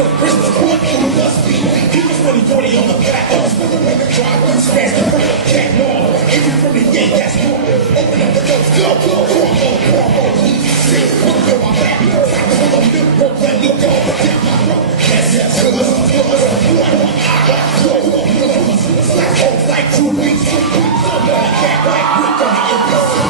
He was 20 on the back of the drive, we smash the cat norm. If you from the gate, that's normal. Open up the doors, go, see, look at my back. With a milk rope, let me go down my throat. That's it, like 2 weeks, back like Rick on the NBC.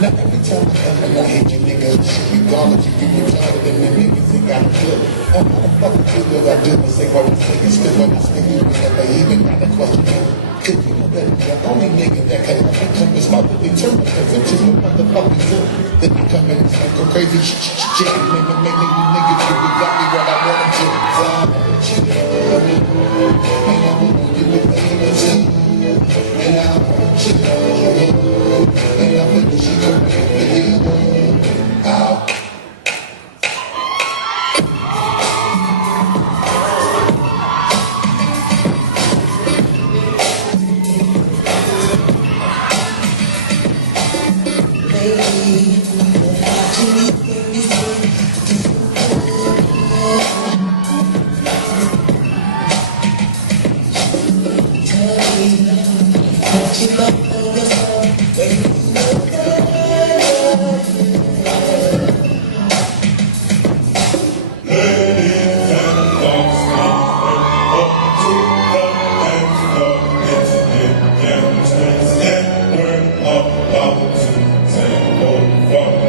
Now every time I hit you niggas, regardless you give me tired of them niggas think I'm good. I'm not a fucking kid that I do and say what I say. It's still when I say you never even got a question. Cause you know that the only nigga that can come is my really turn because it's just a motherfucking good. Then you come in and go crazy shit and make you niggas do exactly what I want them to. And I will do it and I'll and I put the shit on the out.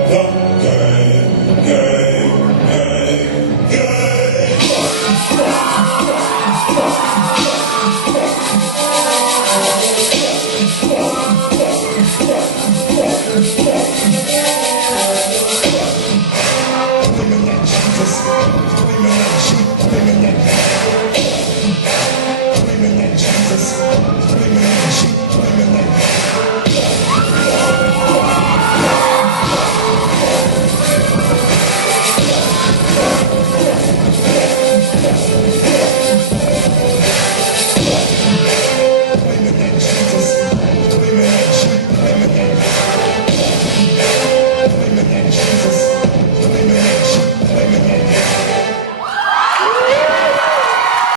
The